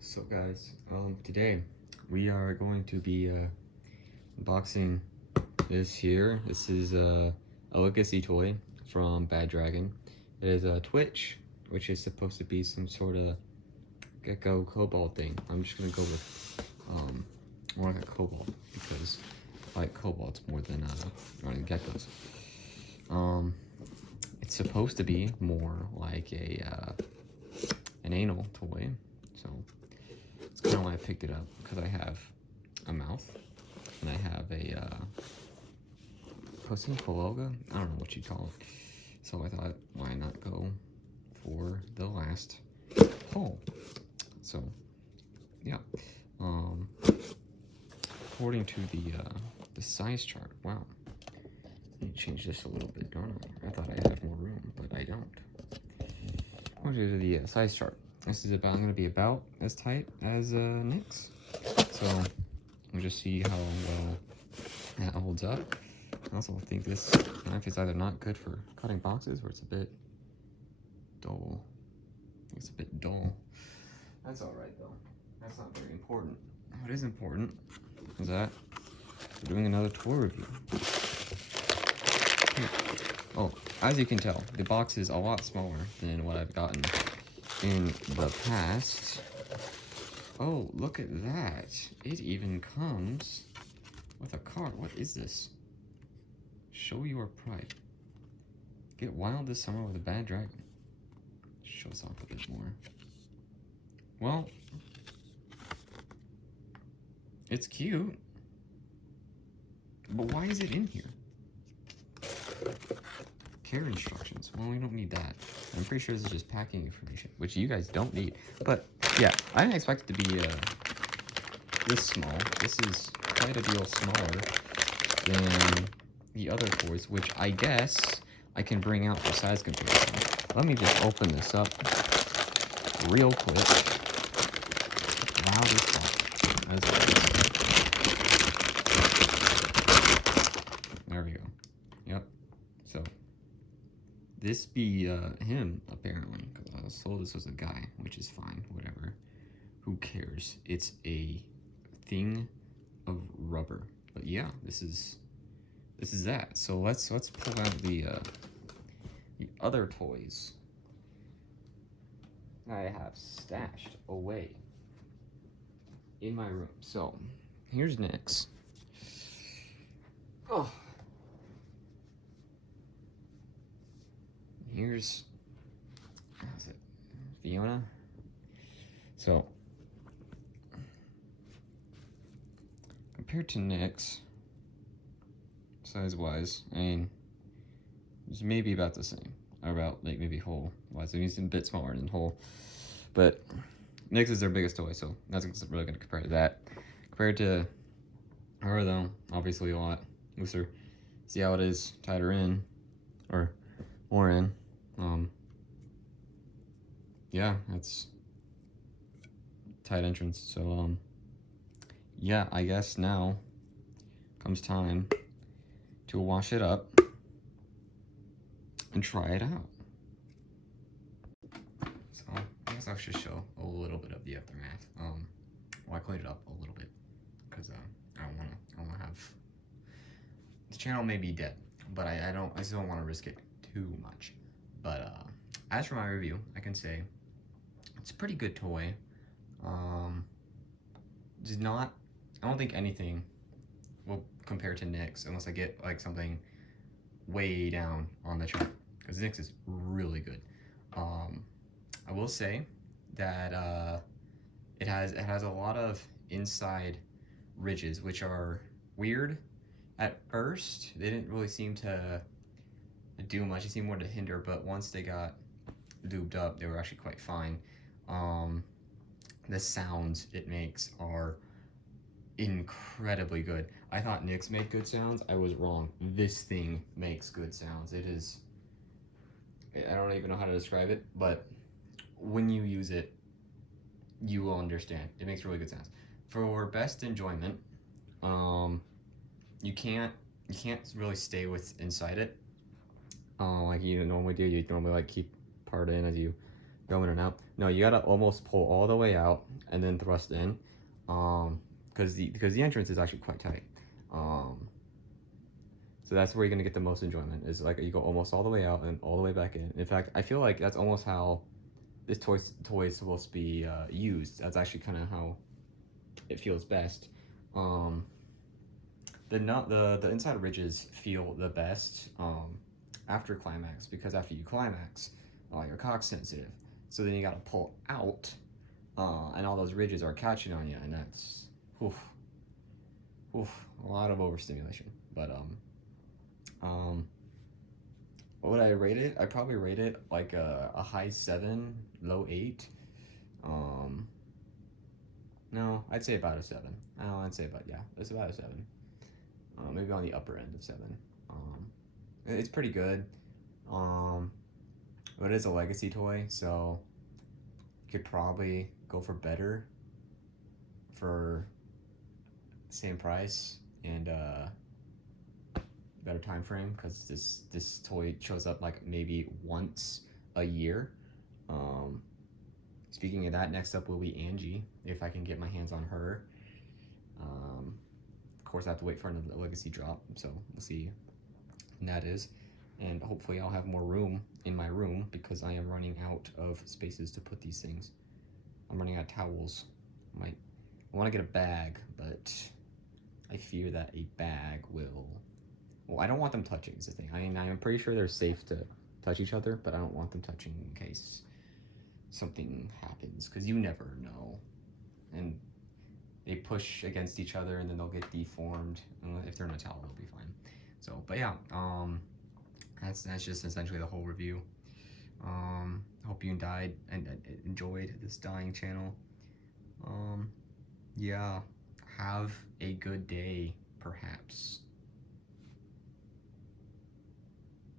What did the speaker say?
So guys, today we are going to be unboxing this here. This is a legacy toy from Bad Dragon. It is a Twitch, which is supposed to be some sort of gecko cobalt thing. I'm just gonna go with more like a cobalt because I like cobalts more than geckos. It's supposed to be more like an anal toy, so it's kind of why I picked it up, because I have a mouth and I have a pussy pologa. I don't know what you call it. So I thought, why not go for the last hole? So yeah, according to the size chart, wow. Let me change this a little bit, don't I? I thought I have more room, but I don't. According to the size chart, this is going to be about as tight as Nick's. So we'll just see how well that holds up. I also think this knife is either not good for cutting boxes, or it's a bit dull. It's a bit dull. That's alright though. That's not very important. What is important is that we're doing another toy review. Oh, as you can tell, the box is a lot smaller than what I've gotten in the past. Oh, look at that. It even comes with a card. What is this? Show your pride. Get wild this summer with a Bad Dragon. Show us off a bit more. Well, it's cute. But why is it in here? Care instructions. Well, we don't need that. I'm pretty sure this is just packing information, which you guys don't need. But yeah, I didn't expect it to be this small. This is quite a deal smaller than the other toys, which I guess I can bring out for size comparison. Let me just open this up real quick. Wow, this box. There we go. Yep. So this be him, apparently, because I was told this was a guy, which is fine, whatever. Who cares? It's a thing of rubber. But yeah, this is that. So let's pull out the other toys I have stashed away in my room. So here's Nick's. Oh. Here's, how's it, Fiona? So, compared to Nick's, size-wise, I mean, it's maybe about the same. Or about, like, maybe whole-wise. I mean, it's a bit smaller than whole. But Nick's is their biggest toy, so that's really going to compare to that. Compared to her, though, obviously a lot looser. See how it is tighter in, or more in. Yeah, that's tight entrance. So yeah, I guess now comes time to wash it up and try it out. So I guess I should show a little bit of the aftermath. Well, I cleaned it up a little bit because I don't want to have, the channel may be dead, but I still don't want to risk it too much. But as for my review, I can say it's a pretty good toy. I don't think anything will compare to Nick's unless I get like something way down on the chart, because Nick's is really good. I will say that it has a lot of inside ridges, which are weird at first. They didn't really seem to do much. It seemed more to hinder, but once they got lubed up, they were actually quite fine. The sounds it makes are incredibly good. I thought Nick's made good sounds. I was wrong. This thing makes good sounds. It is, I don't even know how to describe it, but when you use it, you will understand. It makes really good sounds. For best enjoyment, you can't really stay inside it like you normally do. You normally like keep part in as you Go in and out. No, you gotta almost pull all the way out and then thrust in, because the entrance is actually quite tight. So that's where you're gonna get the most enjoyment. Is like you go almost all the way out and all the way back in. In fact, I feel like that's almost how this toy is supposed to be used. That's actually kind of how it feels best. The inside ridges feel the best after climax, because after you climax, your cock's sensitive. So then you gotta pull out, and all those ridges are catching on you, and that's oof, a lot of overstimulation. But what would I rate it? I probably rate it like a high 7, low 8. No, I'd say about a 7. Oh, I'd say about, yeah, it's about a 7. Maybe on the upper end of 7. It's pretty good. But it is a legacy toy, so you could probably go for better for same price and better time frame, because this toy shows up like maybe once a year. Speaking of that, next up will be Angie, if I can get my hands on her. Of course, I have to wait for another legacy drop, so we'll see when that is. And hopefully I'll have more room in my room, because I am running out of spaces to put these things. I'm running out of towels. I want to get a bag, but I fear that a bag will... Well, I don't want them touching is the thing. I mean, I'm pretty sure they're safe to touch each other, but I don't want them touching in case something happens, because you never know. And they push against each other and then they'll get deformed. And if they're in a towel, they'll be fine. So, but yeah, that's just essentially the whole review. Hope you enjoyed this dying channel. Yeah, have a good day, perhaps.